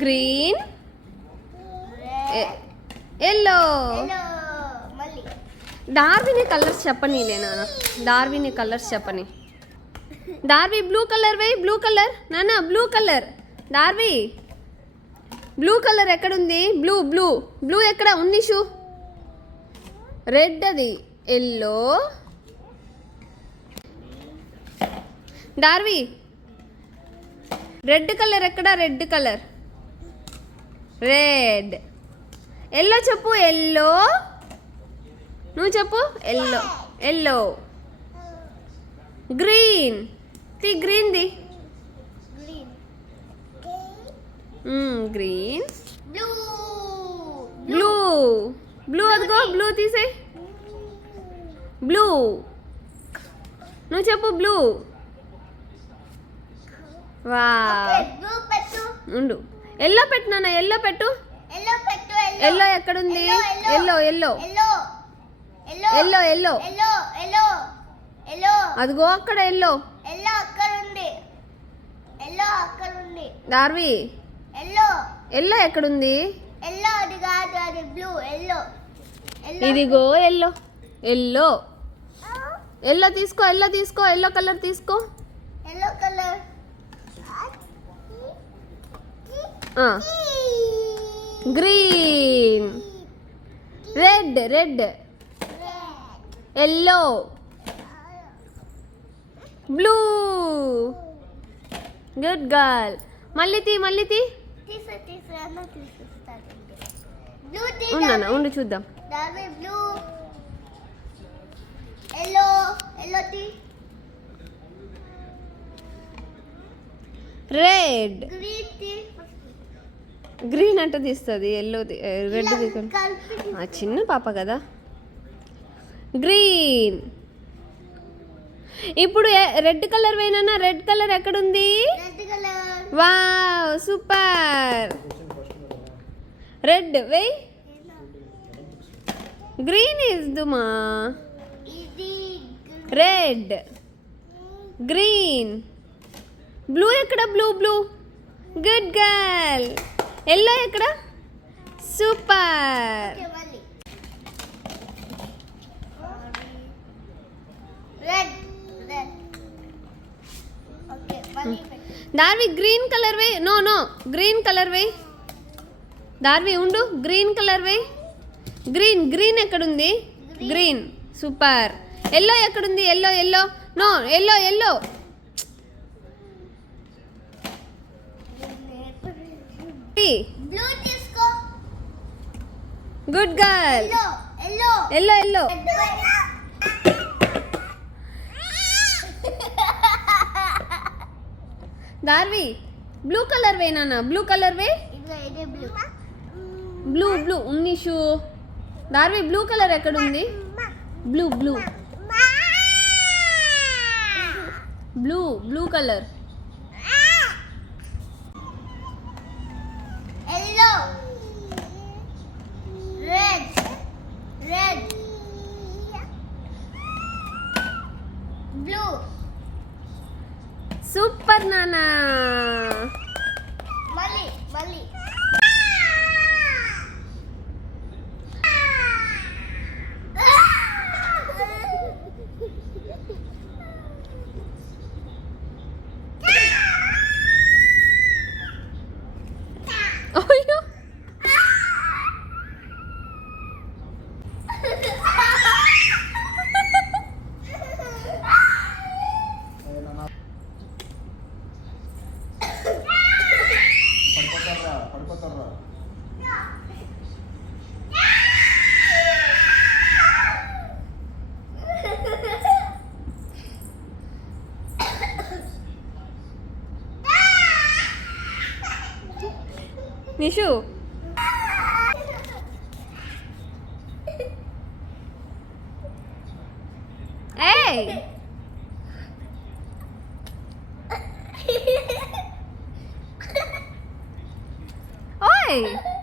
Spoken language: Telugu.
గ్రీన్ ఎల్లో డార్విని కలర్స్ చెప్పని నాన్న. డార్విని కలర్స్ చెప్పని. Darvi blue colour why blue colour నాన్న blue colour Darvi blue colour ఎక్కడుంది? బ్లూ బ్లూ బ్లూ ఎక్కడ? ఉంది షూ. రెడ్ అది. ఎల్లో డార్వి రెడ్ కలర్ ఎక్కడ? రెడ్ కలర్ రెడ్ ఎల్లో చెప్పు ఎల్లో నువ్వు చెప్పు ఎల్లో ఎల్లో గ్రీన్ ది. గ్రీన్ ది గ్రీన్ బ్లూ బ్లూ అదిగో బ్లూ తీసే బ్లూ నువ్వు చెప్పు బ్లూ వా. ఉండు. ఎల్లో పెట్టినా ఎల్లో పెట్టు. ఎల్లో ఎక్కడుంది? Yellow yellow. Yellow yellow. అదిగో అక్కడ ఎల్లో. దార్వి. ఎల్లో. ఎక్కడుంది? ఇదిగో ఎల్లో. ఎల్లో. ఎల్లో తీసుకో ఎల్లో తీసుకో ఎల్లో కలర్ తీసుకో. Yellow colour. Green red red yellow blue good girl మళ్ళీ తీ మళ్ళీ తీ. ఉన్నాను ఉండి చూద్దాం. దాని బ్లూ ఎల్లో ఎల్లో టీ రెడ్ గ్రీన్ గ్రీన్ అంటే తీస్తుంది ఎల్లో రెడ్ ఆ చిన్న పాప కదా. గ్రీన్. ఇప్పుడు రెడ్ కలర్ వేయనా రెడ్ కలర్ ఎక్కడుంది? Wow super. రెడ్ వేయ్. గ్రీన్ ఇస్ దుమా రెడ్ గ్రీన్. బ్లూ ఎక్కడ blue blue? Good girl. Yellow ఎక్కడ? సూపర్. దార్వి గ్రీన్ కలర్ వే. నో నో గ్రీన్ కలర్ వే. దార్వి ఉండు. గ్రీన్ కలర్ వే. గ్రీన్ గ్రీన్ ఎక్కడుంది? Green super. ఎల్లో ఎక్కడుంది? Yellow yellow no yellow yellow తీసుకో good girl yellow yellow Darvi blue colour వే నాన్న బ్లూ కలర్ వే బ్లూ బ్లూ ఉంది షూ దార్వి బ్లూ కలర్ ఎక్కడుంది blue blue blue blue colour yellow red red blue super నానా మళ్ళీ మళ్ళీ Me too. Hi